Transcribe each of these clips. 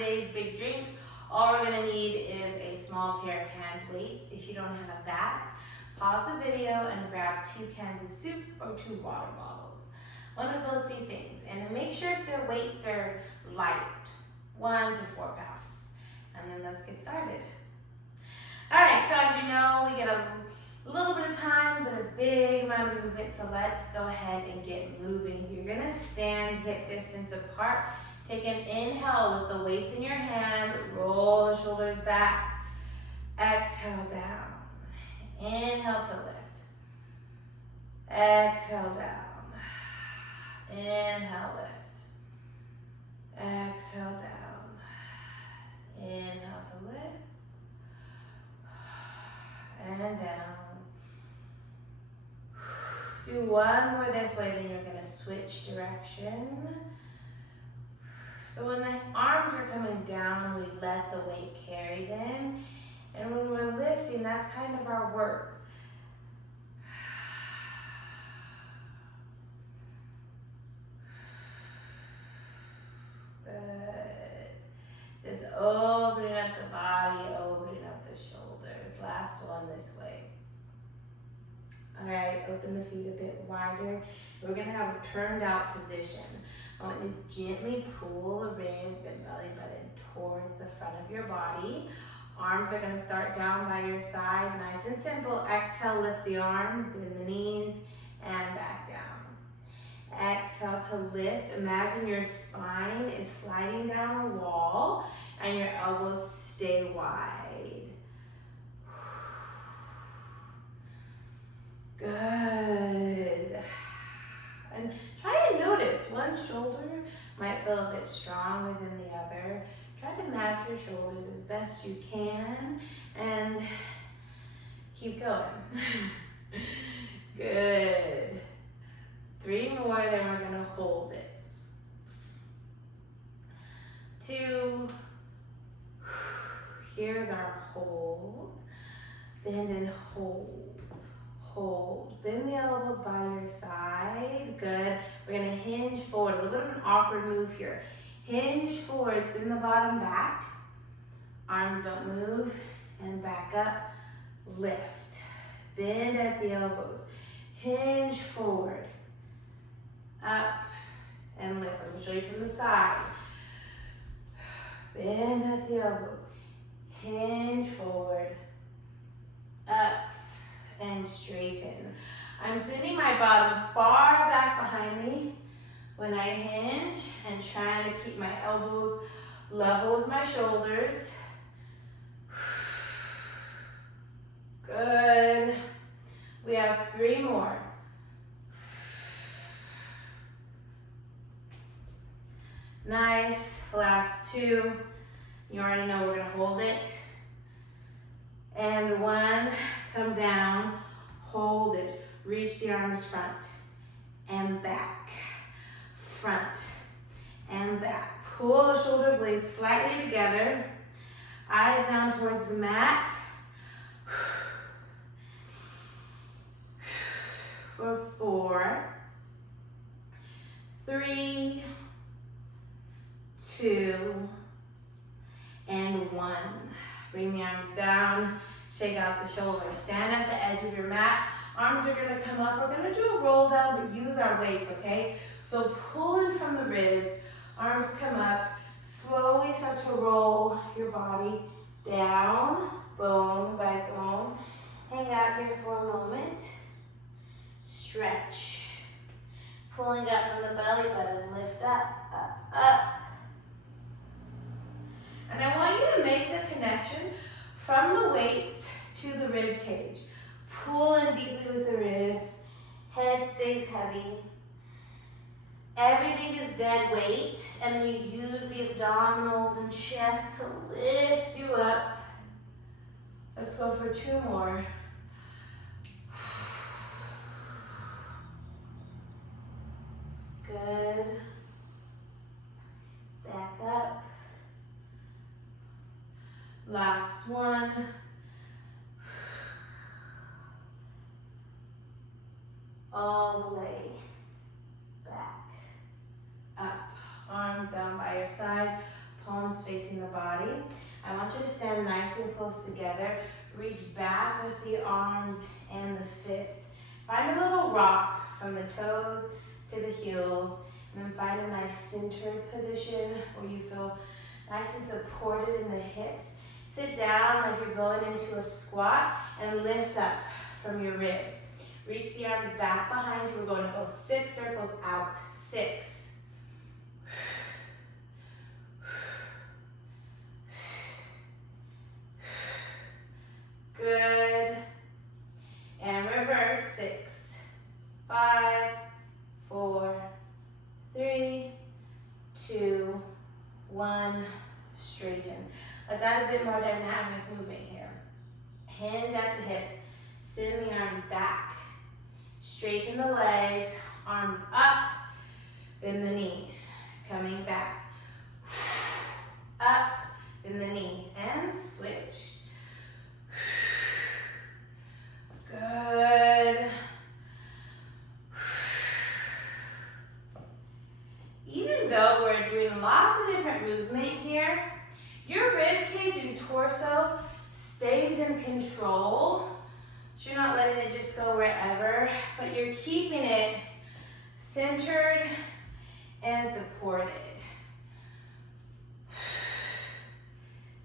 today's big drink, all we're gonna need is a small pair of hand weights. If you don't have that, pause the video and grab 2 cans of soup or 2 water bottles. One of those 2 things. And then make sure if their weights are light, 1 to 4 pounds. And then let's get started. All right, so as you know, we get a little bit of time, but a big amount of movement. So let's go ahead and get moving. You're gonna stand hip distance apart. Take an inhale with the weights in your hand. Roll the shoulders back. Exhale down. Inhale to lift. Exhale down. Inhale, lift. Exhale down. Inhale to lift. And down. Do one more this way, then you're gonna switch direction. So when the arms are coming down, we let the weight carry them. And when we're lifting, that's kind of our work. Good. Just opening up the body, opening up the shoulders. Last one this way. All right, open the feet a bit wider. We're gonna have a turned out position. I want you to gently pull the ribs and belly button towards the front of your body. Arms are gonna start down by your side. Nice and simple. Exhale, lift the arms, bend the knees, and back down. Exhale to lift. Imagine your spine is sliding down a wall and your elbows stay wide. Good. And try and notice one shoulder might feel a bit stronger than the other. Try to match your shoulders as best you can and keep going. Good. 3 more, then we're gonna hold it. 2. Here's our hold. Bend and hold. Hold. Bend the elbows by your side. Good. We're gonna hinge forward. A little bit of an awkward move here. Hinge forwards in the bottom back. Arms don't move. And back up. Lift. Bend at the elbows. Hinge forward. Up and lift. Let me show you from the side. Bend at the elbows. Hinge forward. Up and straighten. I'm sending my bottom far back behind me when I hinge and trying to keep my elbows level with my shoulders. Good. We have 3 more. Nice. Last 2. You already know we're gonna hold it. And 1. Come down. Hold it. Reach the arms front and back. Front and back. Pull the shoulder blades slightly together. Eyes down towards the mat. For 4, 3, 2, and 1. Bring the arms down. Shake out the shoulders. Stand at the edge of your mat. Arms are gonna come up. We're gonna do a roll down, but use our weights, okay? So pulling from the ribs, arms come up. Slowly start to roll your body down, bone by bone. Hang out here for a moment. Stretch. Pulling up from the belly button, lift up, up, up. And I want you to make the connection from the weights to the rib cage. Pull in deeply with the ribs. Head stays heavy. Everything is dead weight. And then you use the abdominals and chest to lift you up. Let's go for 2 more. Good. Back up. Last one. All the way back, up. Arms down by your side. palms facing the body. I want you to stand nice and close together. Reach back with the arms and the fists. Find a little rock from the toes to the heels, and then find a nice centered position where you feel nice and supported in the hips. Sit down like you're going into a squat and lift up from your ribs. Reach the arms back behind you. We're going to go 6 circles out. 6. Good. And reverse. 6, 5, 4, 3, 2, 1. Straighten. Let's add a bit more dynamic movement here. Hand at the hips. Send the arms back. Straighten the legs. Arms up. Bend the knee. Coming back. Up. Bend the knee. And switch. Good. Even though we're doing lots of different movement here, your rib cage and torso stays in control. So you're not letting it just go wherever, but you're keeping it centered and supported.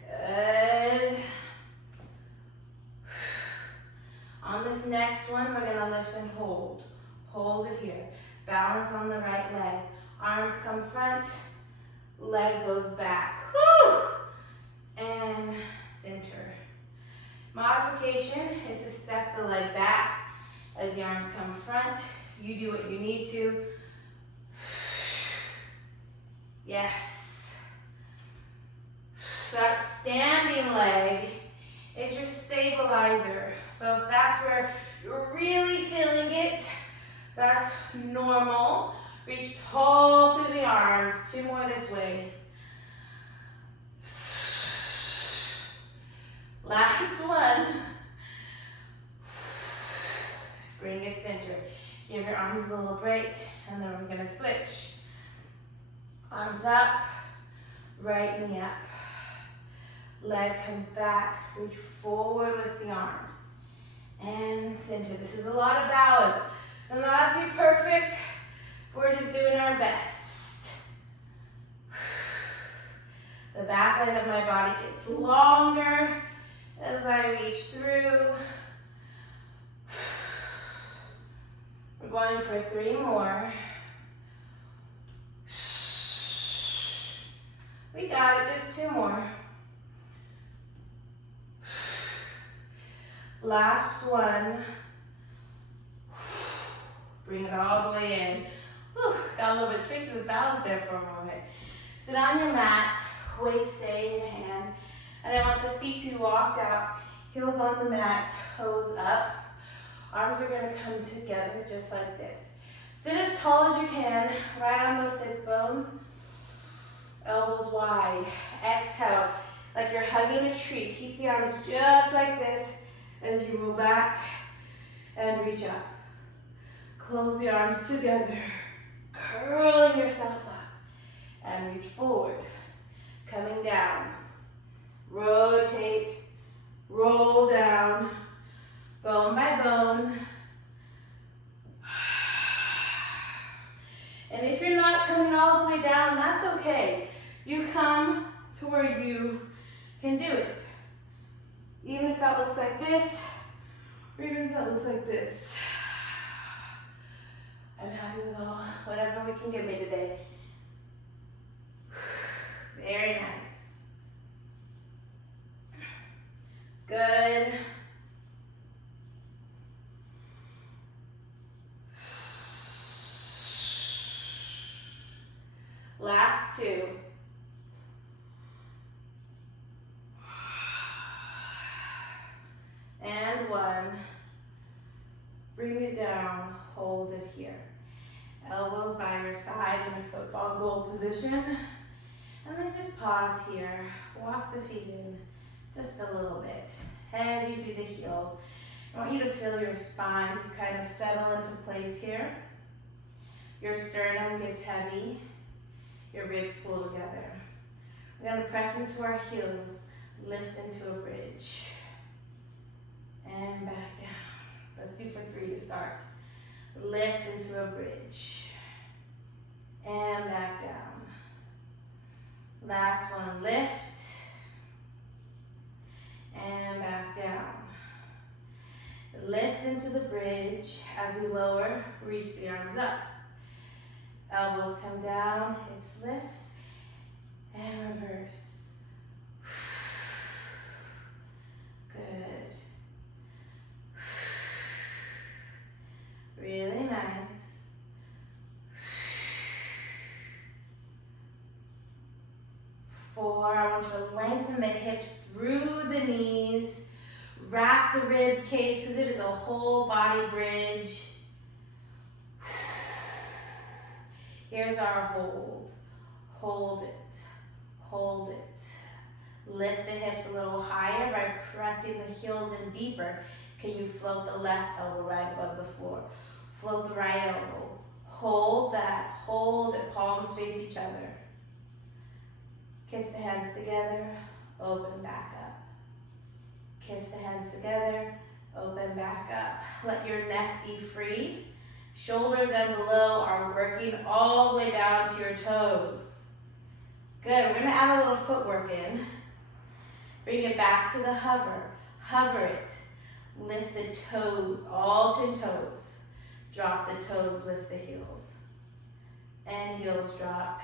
Good. On this next one, we're gonna lift and hold. Hold it here. Balance on the right leg. Arms come front, leg goes back. Woo! And center. Modification is to step the leg back as the arms come front. You do what you need to. Yes. So that standing leg is your stabilizer. So if that's where you're really feeling it, that's normal. Reach tall through the arms. 2 more this way. Last one. Bring it centered. Give your arms a little break, and then we're gonna switch. Arms up, right knee up. Leg comes back, reach forward with the arms. And center. This is a lot of balance. And not to be perfect, we're just doing our best. The back end of my body gets longer as I reach through. We're going for 3 more. We got it, just 2 more. Last one. Bring it all the way in. Whew, got a little bit tricky with balance there for a moment. Sit on your mat, weights stay in your hand, and I want the feet to be walked out, heels on the mat, toes up. Arms are gonna come together just like this. Sit as tall as you can, right on those sits bones. Elbows wide. Exhale, like you're hugging a tree. Keep the arms just like this as you roll back and reach up. Close the arms together, curling yourself up, and reach forward. Coming down, rotate, roll down, bone by bone. And if you're not coming all the way down, that's okay. You come to where you can do it. Even if that looks like this, or even if that looks like this. I'm happy with all, whatever we can give me today. Very nice. Good. Last 2. And 1. Bring it down, hold it here. Elbows by your side in a football goal position. And then just pause here. Walk the feet in just a little bit. Heavy through the heels. I want you to feel your spine just kind of settle into place here. Your sternum gets heavy. Your ribs pull together. We're going to press into our heels, lift into a bridge, and back down. Let's do for 3 to start. Lift into a bridge, and back down. Last one, lift, and back down. Lift into the bridge. As we lower, reach the arms up. Elbows come down, hips lift, and reverse. Good. Really nice. 4, I want you to lengthen the hips through the knees. Wrap the rib cage because it is a whole body bridge. Here's our hold. Hold it. Hold it. Lift the hips a little higher by pressing the heels in deeper. Can you float the left elbow right above the floor? Float the right elbow. Hold that. Hold it. Palms face each other. Kiss the hands together. Open back up. Kiss the hands together, open back up. Let your neck be free. Shoulders and below are working all the way down to your toes. Good, we're gonna add a little footwork in. Bring it back to the hover. Hover it. Lift the toes, all 10 toes. Drop the toes, lift the heels. And heels drop,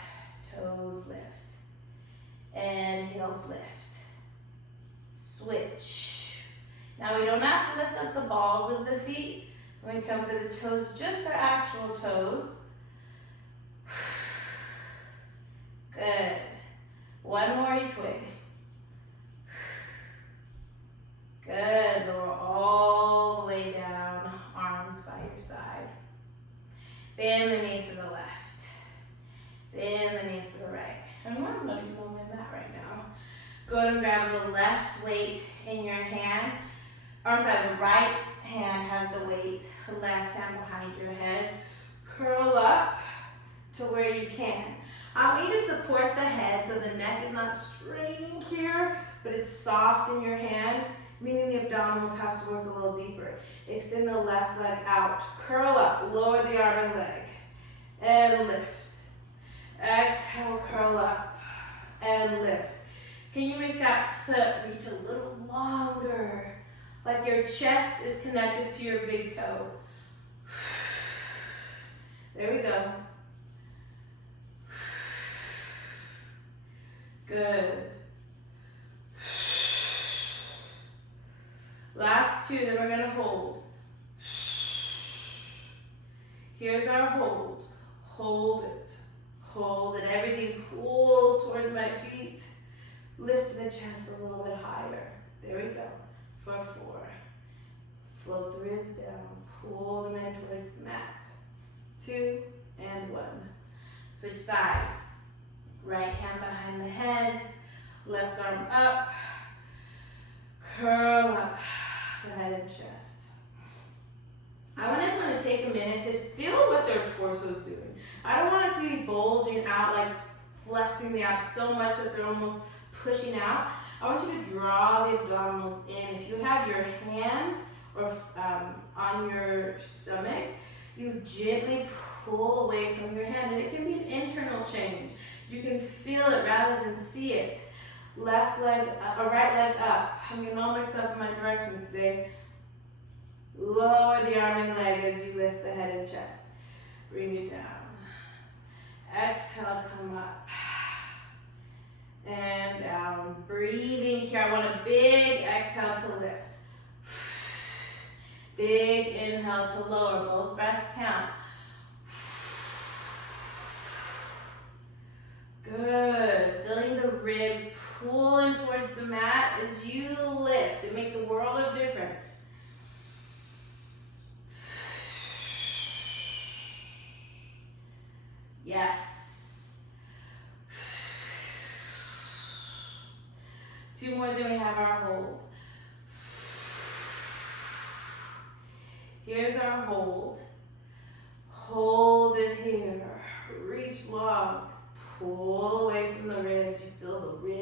toes lift. And heels lift. Switch. Now we don't have to lift up the balls of the feet. When we come to the toes, just our actual toes. Good. One more each way. Good. Lower all the way down. Arms by your side. Bend the knees to the left. Bend the knees to the right. And I'm not even on my mat right now. Go ahead and grab the left weight in your hand. Or sorry, the right hand has the weight. Left hand behind your head. Curl up to where you can. I want you to support the head so the neck is not straining here, but it's soft in your hand, meaning the abdominals have to work a little deeper. Extend the left leg out. Curl up. Lower the arm and leg. And lift. Exhale, curl up. And lift. Can you make that foot reach a little longer? Like your chest is connected to your big toe. There we go. Good. Last 2, then we're gonna hold. Here's our hold. Hold it. Hold it. Everything pulls towards my feet. Lift the chest a little bit higher. There we go. For 4. Float the ribs down. Pull them in towards the mat. 2 and 1. Switch sides. Right hand behind the head. Left arm up. Curl up the head and chest. I want everyone to take a minute to feel what their torso is doing. I don't want it to be bulging out, like flexing the abs so much that they're almost pushing out. I want you to draw the abdominals in. If you have your hand or on your stomach, you gently pull away from your hand, and it can be an internal change. You can feel it rather than see it. Left leg, right leg up. I'm getting all mixed up in my directions today. Lower the arm and leg as you lift the head and chest. Bring it down. Exhale, come up. And down. Breathing here. I want a big exhale to lift. Big inhale to lower. Both breaths count. Good. Feeling the ribs pulling towards the mat as you lift. It makes a world of difference. Yes. 2 more, then we have our hold. Here's our hold. Hold it here. Reach long. Pull away from the ribs. You feel the ribs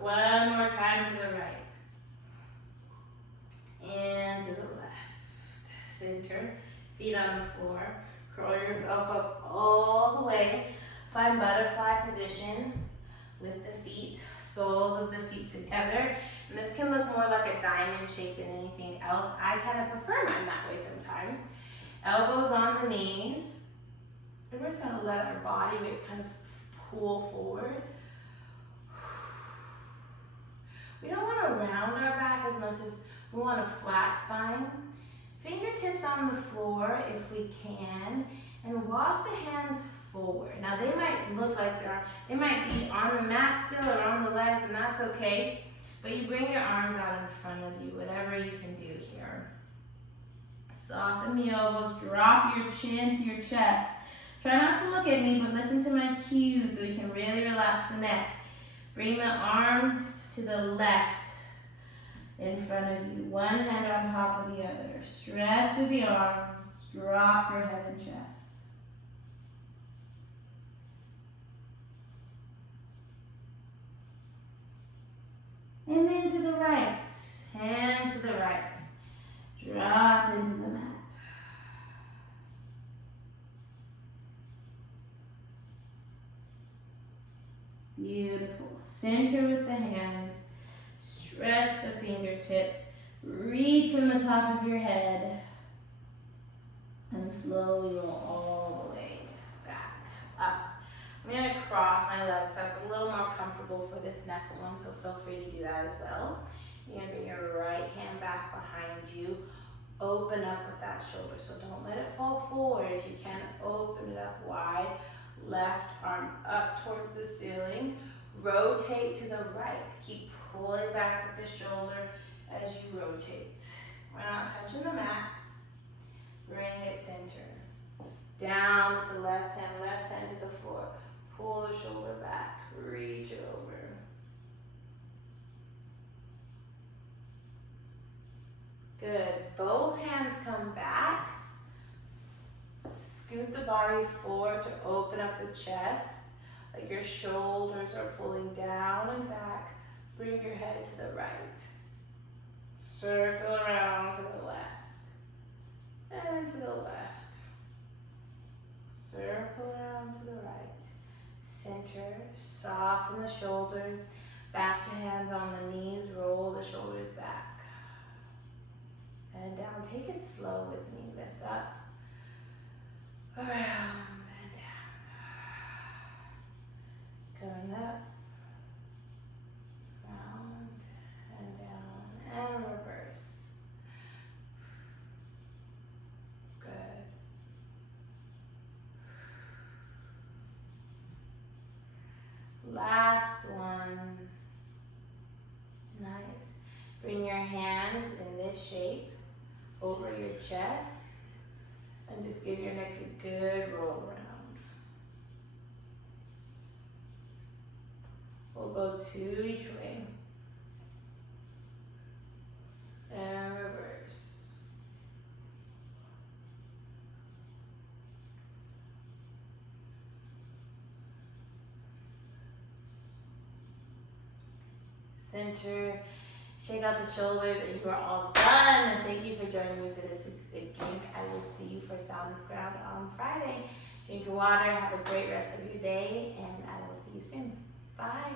One more time to the right. And to the left. Center, feet on the floor. Curl yourself up all the way. Find butterfly position with the feet, soles of the feet together. And this can look more like a diamond shape than anything else. I kind of prefer mine that way sometimes. Elbows on the knees. And we're just gonna let our body weight kind of pull forward. We don't want to round our back as much as we want a flat spine. Fingertips on the floor if we can, and walk the hands forward. Now they might look like they might be on the mat still or on the legs, and that's okay. But you bring your arms out in front of you, whatever you can do here. Soften the elbows, drop your chin to your chest. Try not to look at me, but listen to my cues so you can really relax the neck. Bring the arms to the left in front of you. One hand on top of the other. Stretch through the arms. Drop your head and chest. And then to the right. Hand to the right. Drop into the mat. Beautiful. Center with the hands. Stretch the fingertips. Reach from the top of your head. And slowly roll all the way back up. I'm going to cross my legs. That's a little more comfortable for this next one, so feel free to do that as well. You're going to bring your right hand back behind you. Open up with that shoulder, so don't let it fall forward. If you can, open it up wide. Left arm up towards the ceiling. Rotate to the right. Keep pulling back with the shoulder as you rotate. We're not touching the mat. Bring it center. Down with the left hand to the floor. Pull the shoulder back. Reach it over. Good. Both hands come back. Scoot the body forward to open up the chest. Like your shoulders are pulling down and back. Bring your head to the right. Circle around to the left. And to the left. Circle around to the right. Center. Soften the shoulders. Back to hands on the knees. Roll the shoulders back. And down. Take it slow with me. Lift up. Around and down. Going up. Round and down. And reverse. Good. Last one. Nice. Bring your hands in this shape over your chest. And just give your neck a good roll around. We'll go two each way. And reverse. Center. Shake out the shoulders, and you are all done. And thank you for joining me for this week's Big Drink. I will see you for Sound of Ground on Friday. Drink your water, have a great rest of your day, and I will see you soon. Bye.